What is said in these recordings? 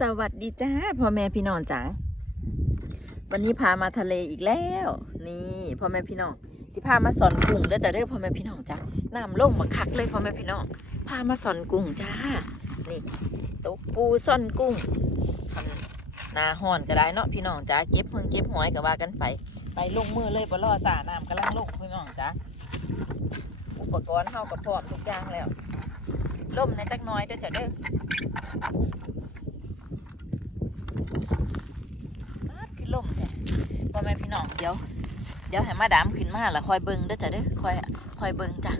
สวัสดีจ้าพ่อแม่พี่น้องจ๋าวันนี้พามาทะเลอีกแล้ว นี่พ่อแม่พี่น้องสิพามาสอนกุ้งเด้อจ้าเด้อพ่อแม่พี่น้องจ้าน้ำลงมาคักเลยพ่อแม่พี่น้องพามาสอนกุ้งจ้านี่ตกปูซ่อนกุ้งนาห่อนก็ได้เนาะพี่น้องจ้าเก็บเพิ่งเก็บหอยก็ว่ากันไป ไปลงมือเลยปล่อสาน้ำกำลังลงพี่น้องจ้าอุปกรณ์เฮากับพร้อมทุกอย่างแล้วล่มในจักน้อยเด้อจ้าเด้อ มาดขึ้น ลมเนี่ยพ่อแม่พี่น้องเดี๋ยว เดี๋ยวให้มาดามขึ้นมาล้วคอยเบิ่งเด้อจ้ะเด้อคอยคอยเบิ่งจ้ะ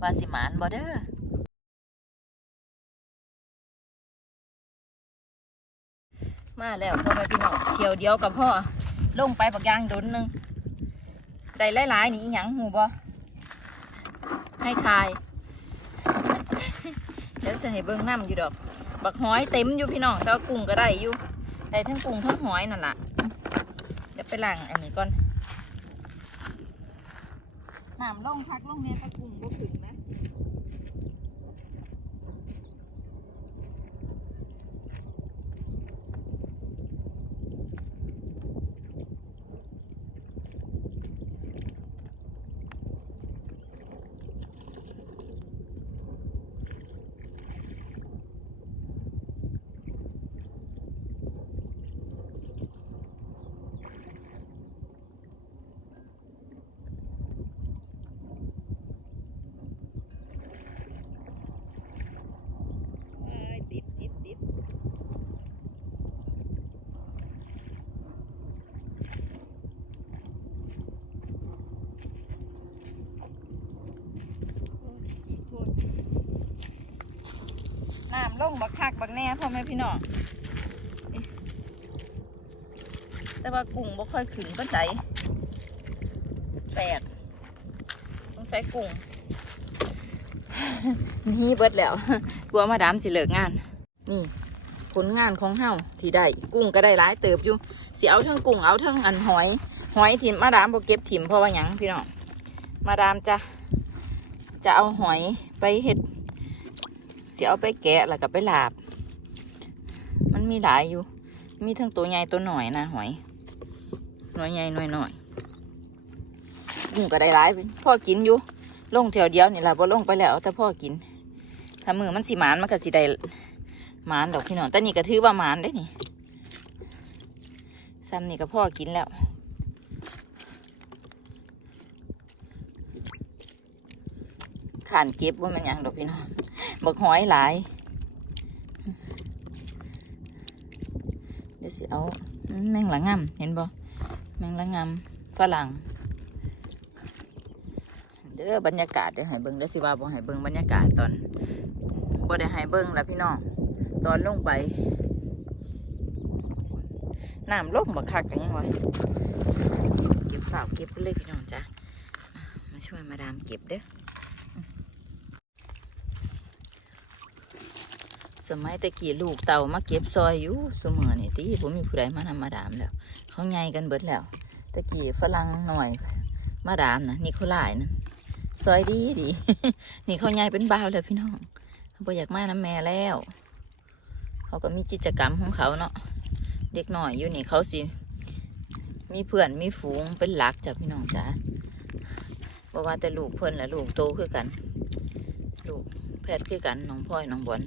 ว่าสิหมานบ่เด้อมาแล้วพ่อแม่พี่น้องเที่ยวเดียวกับพ่อลงไปบักยางโดนหนึงได้หลายๆนี่อีหยังหูบ่ให้ทาย เดี๋ยวจะให้เบิ่งน้ำอยู่ดอก บักห้อยเต็มอยู่พี่น้องแต่ว่ากุ้งก็ได้อยู่ ได้ทั้งกุ้งทั้งหอยนั่นแหละเดี๋ยวไปล้างอันนี้ก่อนน้ำล่องพักล่องเนี้ยตะกุ้งบ่ถึงนะอ้ายติดติดติดโอ้ยอีกค น้ำลงบักคักบักแน่พ่อแม่พี่น้องแต่ว่ากุ้งบ่ค่อยขึ้นก็ใจแปลกต้องใช้กุ้งนี่เบิดแล้วกลัวมาดามสิเลิกงาน นี่ ผลงานของเฮาที่ได้กุ้งก็ได้หลายเติบอยู่สิเอาเทั้งกุ้งเอาเทั้งอันหอย หอยถิ่มมาดามบ่เก็บถิ่มเพราะว่าหยังพี่น้องมาดามจะจะเอาหอยไปเฮ็ด สิเอาไปแกะแล้วก็ไปลาบ มันมีหลายอยู่ มีทั้งตัวใหญ่ตัวหน่อยนะหอยหน่อยใหญ่หน่อยหน่อยกุ้งก็ได้หลายพ่อกินอยู่ลงแถวเดียวนี่ล่ะบ่ลงไปแล้วแต่พ่อกิน ถ้ามือมันสิหมานมันก็สิได้หมานดอกพี่น้องแต่นี่ก็ถือว่าหมานได้นี่ซ้ำนี่ก็พ่อกินแล้วขานเก็บว่ามันยังดอกพี่น้อง บักหอยหลาย เดี๋ยวสิเอาอืมแมงละงำเห็นบ่แมงละงำฝรั่ง เด้อบรรยากาศเดี๋ยวให้เบิ่งเด้อสิว่าบ่ให้เบิ่งบรรยากาศตอนบ่ได้ให้เบิ่งแล้วพี่น้องตอนลงไปน้ำลงบักคักกันยังวะเก็บฝ่าวเก็บไปเลยพี่น้องจ้ะมาช่วยมาดามเก็บเด้อ สมัยตะกี้ลูกเต่ามาเก็บซอยอยู่เสมอนี่ตีผมมีผู้ใดมานำมาดามแล้ว เขาใหญ่กันเบิดแล้ว ตะกี้ฝรั่งหน่อยมาดามนะนิโคลายนะซอยดีดี นี่เขาใหญ่เป็นบ่าวแล้วพี่น้องเขาบออยากมาน้ำแม่แล้ว เขาก็มีกิจกรรมของเขาเนาะเด็กหน่อยอยู่นี่เขาสิ มีเพื่อนมีฝูงเป็นหลักจ้ะพี่น้องจ้าบอกว่าแต่ลูกเพื่อนและลูกโตคือกัน ลูกแพทย์คือกันน้องพลอยน้องบอล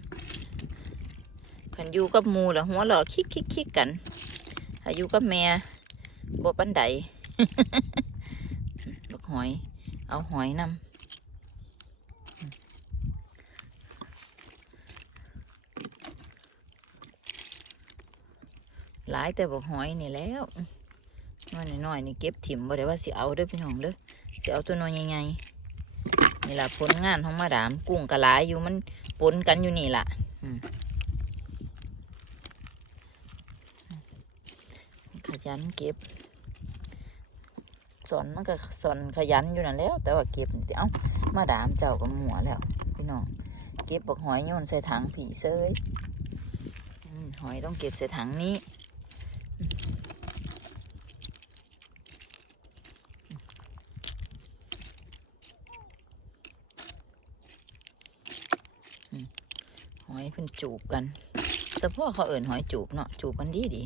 ขันอยู่กับมูแล้วหัวหล่อคิกคิกคิกกันถ้ายู่กับแม่บ่ปันใดบักหอย เอาหอยนำหลายแต่บอกหอยนี่แล้วน้อยน้อยนี่เก็บถิ่มบ่ได้ว่าสิเอาเด้อพี่น้องเด้อสิเอาตัวน้อยใหญ่ๆนี่ล่ะผลงานของมาดาม กุ้งกะหลายอยู่มันปนกันอยู่นี่ล่ะอืมข ยันเก็บสอนมันก็สอนขยันอยู่นั่นแล้ว แต่ว่าเก็บนี่เอ้ามาดามเจ้าก็หมัวแล้ว พี่น้องเก็บบักหอยโยนใส่ถังผีเซยหอยต้องเก็บใส่ถังนี้หอยเพิ่นจูบกัน แต่พ่อเขาเอิ่นหอยจูบเนาะจูบมันดีดี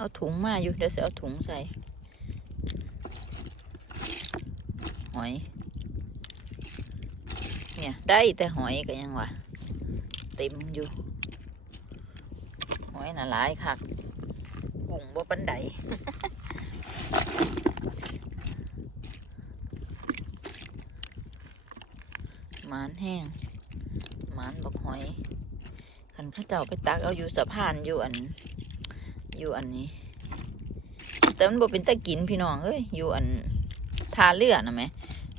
เอาถุงมาอยู่เดี๋ยวจะเอาถุงใส่ หอย เนี่ย ได้แต่หอยก็ยังวะเต็มอยู่ หอยน่ะหลายคักกุ้งบ่ปันไดหมานแห้งหมานบักหอยขันข้าเจ้าไปตักเอาอยู่สะพานอยู่อัน อยู่อันนี้ แต่มันบ่เป็นตะกินพี่น้องเอ้ยอยู่อันทาเรือนะแม่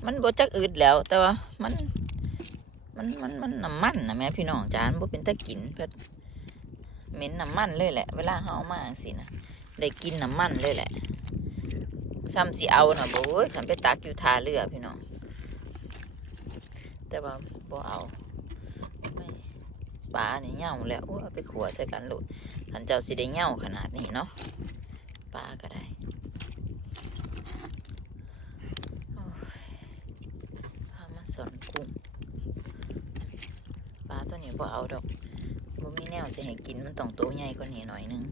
มันบ่จักอืดแล้ว แต่ว่ามัน มันมันมันน้ำมันนะแม่พี่น้องจานบ่เป็นตะกินก็เหม็นน้ำมันเลยแหละ เวลาเฮาเอามาสินะได้กินน้ำมันเลยแหละซ้ำสิเอาน่ะบ่เอ้ยขันไปตักอยู่ทาเรือพี่น้องแต่ว่าบ่เอา ปลาเนี่ยเหย่าแล้วอ้เอาไปขัวใส่กันโลดขันเจ้าสิได้เหย่าขนาดนี้เนาะปลาก็ได้พามาสอนกุ้งปลาตัวนี้บ่เอาดอกบ่มีแนวสิให้กินมันต้องโตใหญ่กว่านี้หน่อยนึง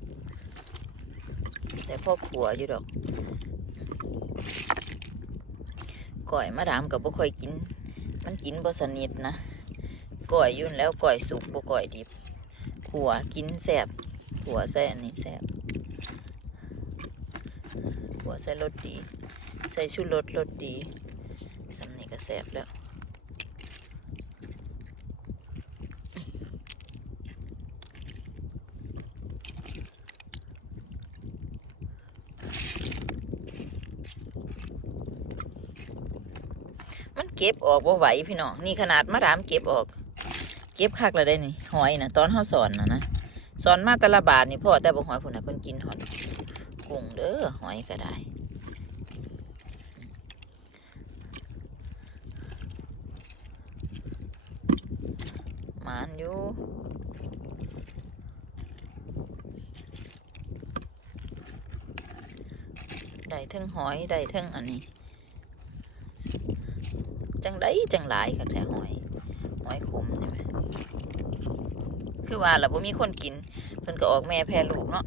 แต่พ่อขัวอยู่ดอกก่อยมาดามกับบ่ค่อยกิน มันกินบ่สนิทนะ ก่อยยุ่นแล้วก่อยสุกบ่ก่อยดิบขัวกินแสบขัวใส่อันนี้แสบขัวใส่รสดี ใส่ชูรสรสดีสำนี้ก็แสบแล้วมันเก็บออกบ่าไหวพี่น้องนี่ขนาดมาดามเก็บออก เก็บคักแล้วได้นี่หอยนะตอนเฮาสอนนะนะสอนมาตละบาทนี่พ่อแต่บ่หอยพุ่นน่ะเพิ่นกินหอยกุ้งเด้อหอยก็ได้หมานอยู่ได้ทั้งหอยได้ทั้งอันนี้ จังได้จังหลายค่ะแต่หอย หอยขมนี่ไหม คือว่าล่ะบ่มีคนกินเพิ่นก็ออกแม่แพร่ลูกเนาะ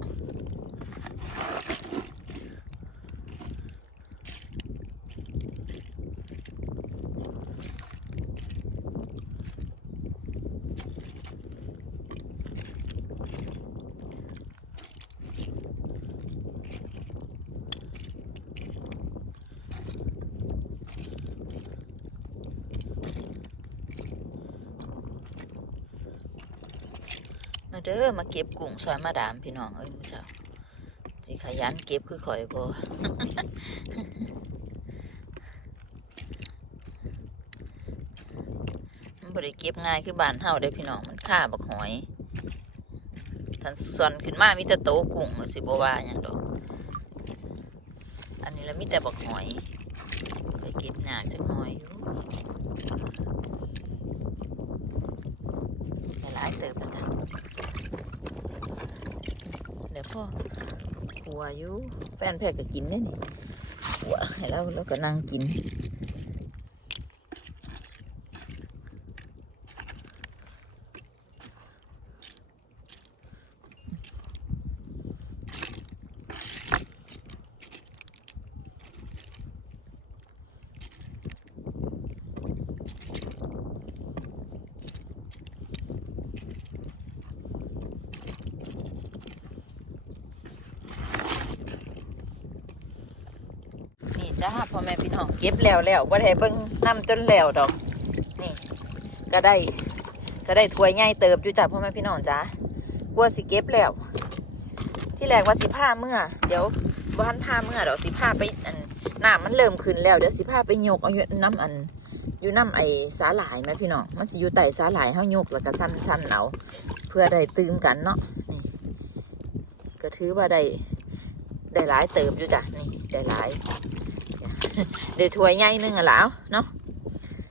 เด้อมาเก็บกุ้งซอยมาดามพี่น้องเอ้ยมื้อเจ้าสิขยันเก็บคือข่อยบ่มันบ่ได้เก็บง่ายคือบ้านเฮาเด้พี่น้องมันค่าบักหอยทันส่วนขึ้นมามีแต่โตกุ้งสิบ่ว่าหยังดอก อันนี้แล้วมีแต่บักหอยไปเก็บหยากจักหน่อยอยู่หลายๆเติบแล้วจ้ะเดี๋ยว พ่อขัวอยู่แฟนแพรก็กินเนี่ยนี่ขัวให้เราแล้วก็นั่งกินจ้าพ่อแม่พี่น้อง เก็บแล้วแล้วว่าได้เบิ่งน้ำจนแล้วดอก นี่ ก็ได้ ก็ได้ถ้วยใหญ่เติบอยู่จ้าพ่อแม่พี่น้องจ้ากลัวสิเก็บแล้ว ที่แรกว่าสิผ้าเมื่อ เดี๋ยวบ้านผ้าเมื่อดอกสิผ้าไปอันน้ำมันเริ่มขึ้นแล้วเดี๋ยวสิผ้าไปโยกเอาอยู่น้ำอันอยู่น้ำไอ้สาหร่ายไหมพี่น้องมันสิอยู่ใต้สาหร่ายเฮาโยกแล้วก็สั้นๆเอาเพื่อได้ตื่มกันเนาะนี่ก็ถือว่าได้ได้หลายเติมอยู่จ้ะนี่ได้หลาย ได้ถ้วยใหญ่หนึงอะแล้วเนาะ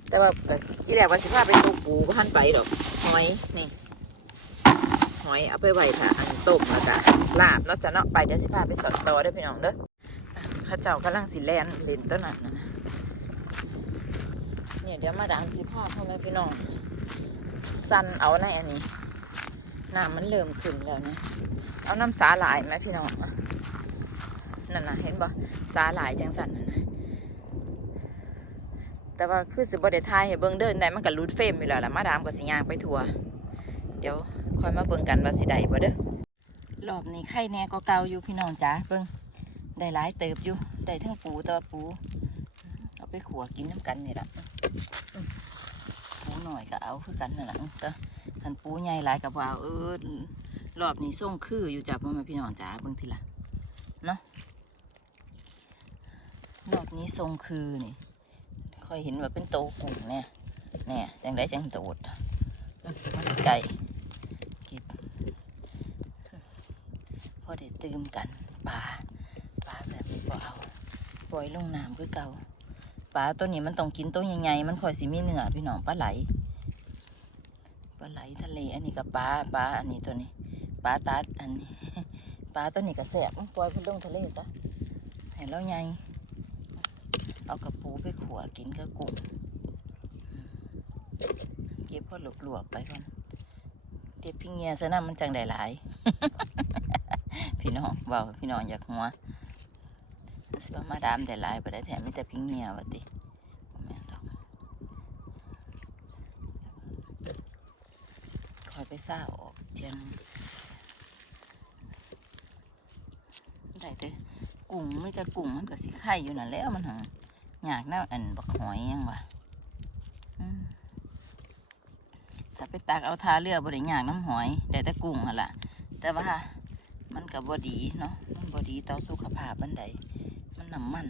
แต่ว่าที่แรกว่าสิพาไปตกปูก็หันไปดอกหอยนี่หอยเอาไปไว้ถ้าอันต้มแล้วก็ลาบเนาะจ้ะเนาะไปเดี๋ยวสิพาไปสอนต่อเด้พี่น้องเด้อข้าเจ้ากำลังสิแลนเล่นต้นนั้นนะนะเนี่ยเดี๋ยวมาดามสิพาพ่อแม่พี่น้องสั่นเอาในอันนี้น้ำมันเริ่มขึ้นแล้วเนี่ยเอาน้ำสาหร่ายไหมพี่น้องนั่นน่ะเห็นบ่สาหร่ายจังสันนั่นนะ แต่ว่าคือสิบ่ได้ทายให้เบิ่งเดินได้มันก็รูดเฟรมอยู่แล้วล่ะมาดามก็สิย่างไปทัวเดี๋ยวคอยมาเบิ่งกันว่าสิได้บ่เด้อรอบนี้ไข่แน่ก็เก่าอยู่พี่น้องจ๋าเบิ่งได้หลายเติบอยู่ได้ทั้งปูตัวปูเอาไปขัวกินน้ำกันนี่ล่ะปูหน่อยก็เอาคือกันนั่นแหละแต่ทันปูใหญ่หลายกับว่าเออรอบนี้ส่งคืออยู่จ้ะพ่อแม่พี่น้องจ๋าเบิ่งทีละเนาะรอบนี้ทรงคือนี่ ค่อยเห็นว่าเป็นโตกุ้งเนี่ยเนี่ยจังได้จังโดดมันไก่ก็บพอได้ตื่มกันปลาปลาแบบนี้พอเอาปล่อยลงน้ำคือเก่าปลาตัวนี้มันต้องกินตัวใหญ่ๆมันคอยสิมีเนื้อพี่น้องปลาไหลปลาไหลทะเลอันนี้กับปลาปลาอันนี้ตัวนี้ปลาตัดอันนี้ปลาตัวนี้ก็แสบปล่อยเพิ่นลงทะเลซะเห็นแล้วไง เอากระปูไปขัวกินกับกุ้งเก็บพอหลวกๆไปก่อนเก็บพี่เงียซะนะมันจังได้หลาย พี่น้องเบาพี่น้องอยากหัวสิว่ามาดามได้หลายไปได้แถมมีแต่พี่เงียวะติบ่แม่นดอกคอยไปซ่าออกเทียนงได้แต่กุ้งไม่แต่กุ้งมันก็สิไข่อยู่นั่นแล้วมันหัง อยากแน่อันบักหอยยังวะถ้าไปตักเอาทาเรือบริยากน้ำหอยได้แต่กุ้งหั่นล่ะแต่ว่ามันกับบอดีเนาะมันบอดีต่อสุขภาพบันไดมันน้ำมัน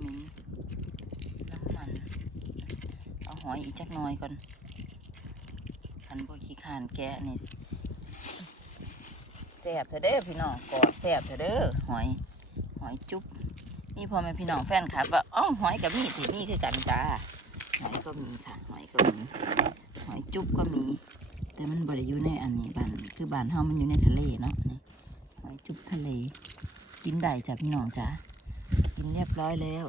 มินน้ำมัน เอาหอยอีกจักหน่อยก่อนคันบขี้ขานแกะนี่แซ่บเถอะเด้อพี่น้องกอดแซ่บเถอะเด้อหอย หอยจุ๊บนี่พอแม่พี่น้องแฟนคลับว่าอ๋อหอยกับมีถือมีคือกันจ้าหอยก็มีค่ะ หอยก็มี หอยจุ๊บก็มี แต่มันบริอยู่ในอันนี้บานคือบานเฮามันอยู่ในทะเลเนาะนี่หอยจุ๊บทะเล กินได้จ้ะพี่น้องจ้ากินเรียบร้อยแล้ว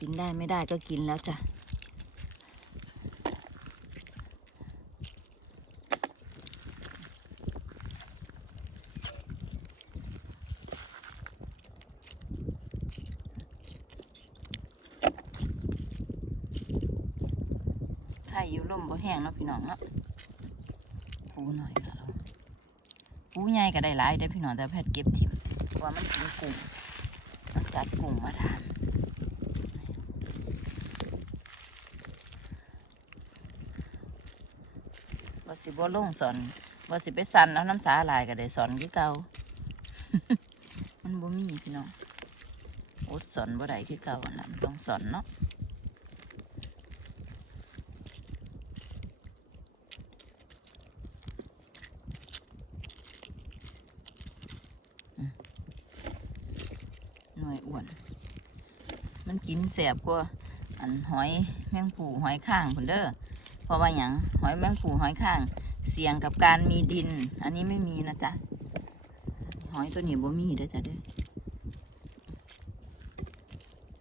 กินได้ไม่ได้ก็กินแล้วจ้ะไข่อยู่ลมบ่แห้งเนะพี่น้องเนาะปูหน่อยก็เอาปูใหญ่ก็ได้หลายได้พี่น้องแต่แพทย์เก็บถิ่มเพราะว่ามันกินกุ้งมันกัดกุ้งมาทานว่าสิบ่ลงสอนว่าสิไปสันเอาน้ำสาลายก็ได้สอนคือเก่ามันบ่มีพี่น้องอดสอนบ่ได้คือเก่านนะมันต้องสอนเนาะอืมหน่วยอ้วน มันกิน แสบกว่าอันหอยแมงผูหอยข้างพุ่นเด้อเพราะว่าอย่างหอยแมงผูหอยข้าง เสี่ยงกับการมีดิน อันนี้ไม่มีนะจ๊ะหอยตัวนี้บ่มีเด้อจ้ะเด้อ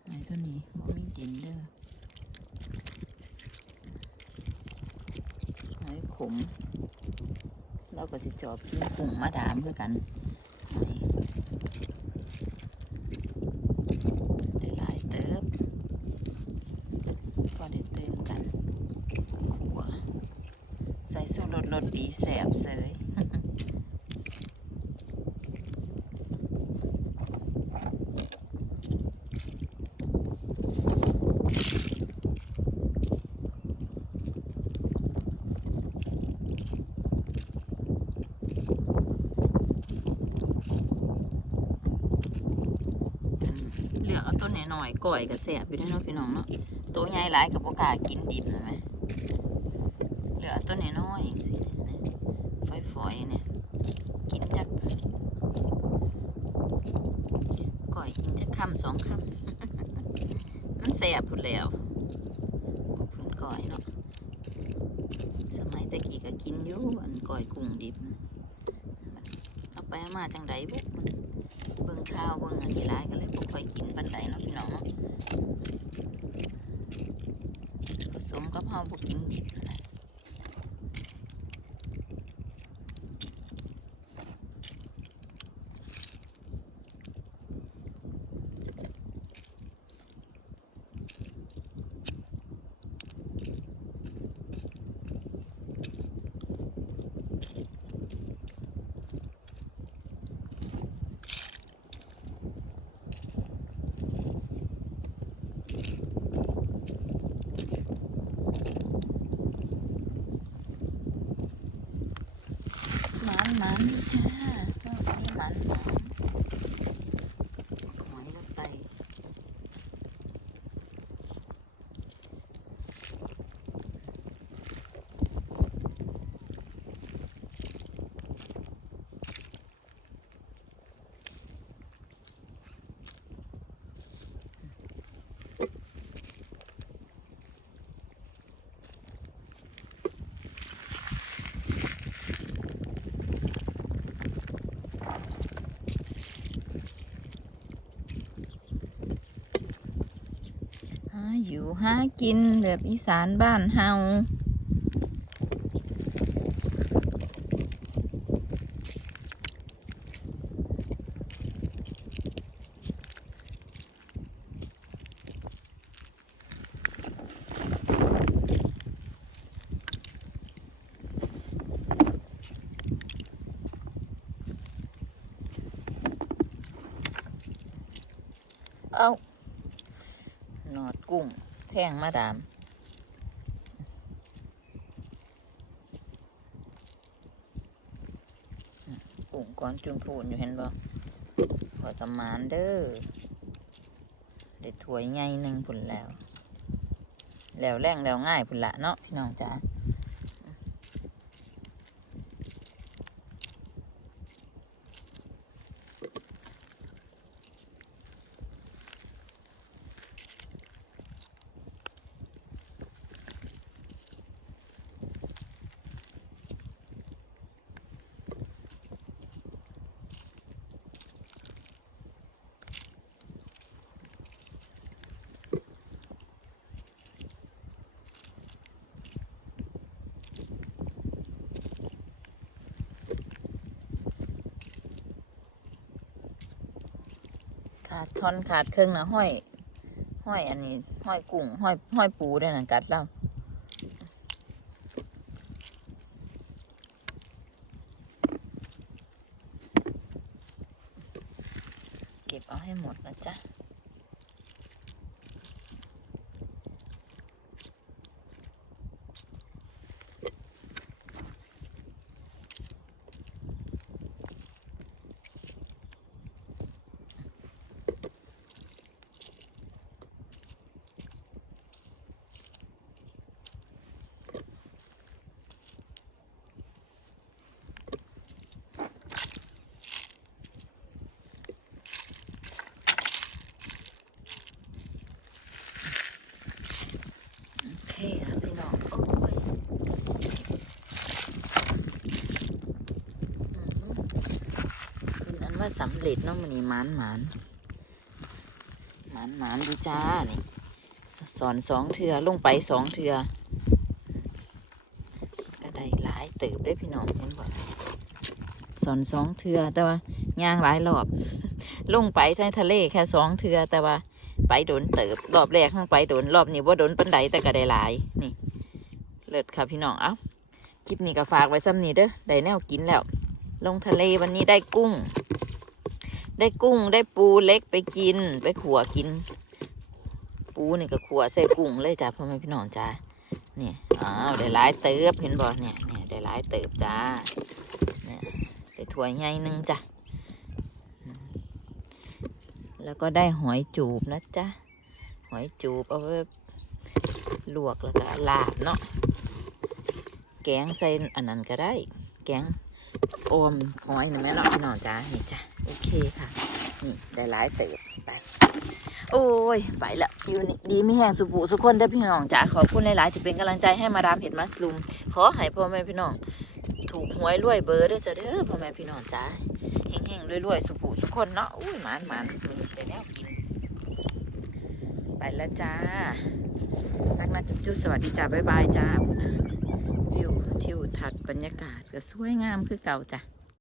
หอยตัวนี้บ่มีดินเด้อหอยขมเราก็สิจอบกินกุ้งมาดามคือกันหอยได้หลายเติบก็ได้เติมกัน ขัวใส่สูตรรสรสดีแสบเสย เหลือกเอาต้นหน่ อยก่อยกับแสบอยู่ด้วยเนาะพี่น้องเนาะตัวใหญ่หลายกับโอกล้ากินดิบนะไหมเหลือต้นน้อยๆเองสิฝอยเนี่ยกินจักก่อยกินจักคำสองคำมันแสบพุ่นแล้วพุ่นก่อยเนาะสมัยตะกี้ก็กินอยู่อันก่อยกุ้งดิบเอาไปมาจังไดบุกเบิ่งข้าวเบิ่งอันนี้หลายก็เลยบ่ค่อยกินปานใดเนาะพี่น้องเนาะ ผสมกับเฮาบ่กินดิบนะ หมันหมันจ้าเรื่องนี้หมันหมันหอยลงไป หาอยู่ หากินแบบอีสานบ้านเฮาเอาหนอดกุ้งแพงมาดามกุ้งก้อนจุนพูนอยู่เห็นบ่ขอยกำมานเด้อเด็ดถวยไงหนึ่งผุนแล้ว แล้วแรงแล้วง่ายผุนละเนาะพี่น้องจ๋า ขาดท่อนขาดเครื่องนะห้อย ห้อยอันนี้ ห้อยกุ้งห้อยห้อยปูด้วยนะกัดเราเก็บเอาให้หมดนะจ๊ะ โอเคค่ะพี่น้องโอ้ยอืมเป็นอันว่า สำเร็จเนาะมันนี่หมานหมานหมานหมานดูจ้านี่สสอนสองเถือลงไปสองเถือก็ได้หลายเติบได้พี่น้องเห็นบ่สอนสองเถือแต่ว่าย่างหลายรอบ ลงไปในทะเลแค่สองเถือแต่ว่า ไปโดนเติบรอบแรกทั้งไปโดนรอบนี้ว่าโดนปันไดแต่ก็ได้หลายนี่ เลิศค่ะพี่น้องเอ้าคลิปนี้ก็ฝากไว้ซ้ำนี้เด้อได้แนวกินแล้ว ลงทะเลวันนี้ได้กุ้ง ได้กุ้งได้ปูเล็กไปกิน ไปขัวกิน ปูนี่ก็ขัวใส่กุ้งเลยจ้าพ่อแม่พี่น้องจ้าเนี่ยอ้าวได้หลายเติบเห็นบ่เนี่ยเนี่ยได้หลายเติบจ้าเนี่ยได้ถ้วใหญ่หนึ่งจ้ะแล้วก็ได้หอยจูบนะจ๊ะหอยจูบเอาไว้ลวกแล้วก็ลาบเนาะแกงใส่อันนั้นก็ได้ แกงอมของไอ้นี่แม่เนาะพี่น้องจ้านี่จ้ะ โอเคค่ะนี่ได้หลายเติบไป โอ้ย ไปละอยู่นี่ดีไม่แห้งสุบุสุกคนได้อพี่น้องจ้าขอบคุณหลายๆที่เป็นกำลังใจให้มาดามเห็ดมัสลูมขอให้พ่อแม่พี่น้อง ถูกหวยรวยเบอร์เด้อจ้าเด้อพ่อแม่พี่น้องจ้าเฮงๆรวยๆสุบุสุกคนเนาะอุ้ยหมานหมานมันได้แนวกิน ไปแล้วจ้ารักนะจุ๊บจุ๊บสวัสดีจ้าบ๊ายบายจ้าพุ่นนะวิวทิวทัศน์บรรยากาศก็สวยงามคือเก่าจ้ะ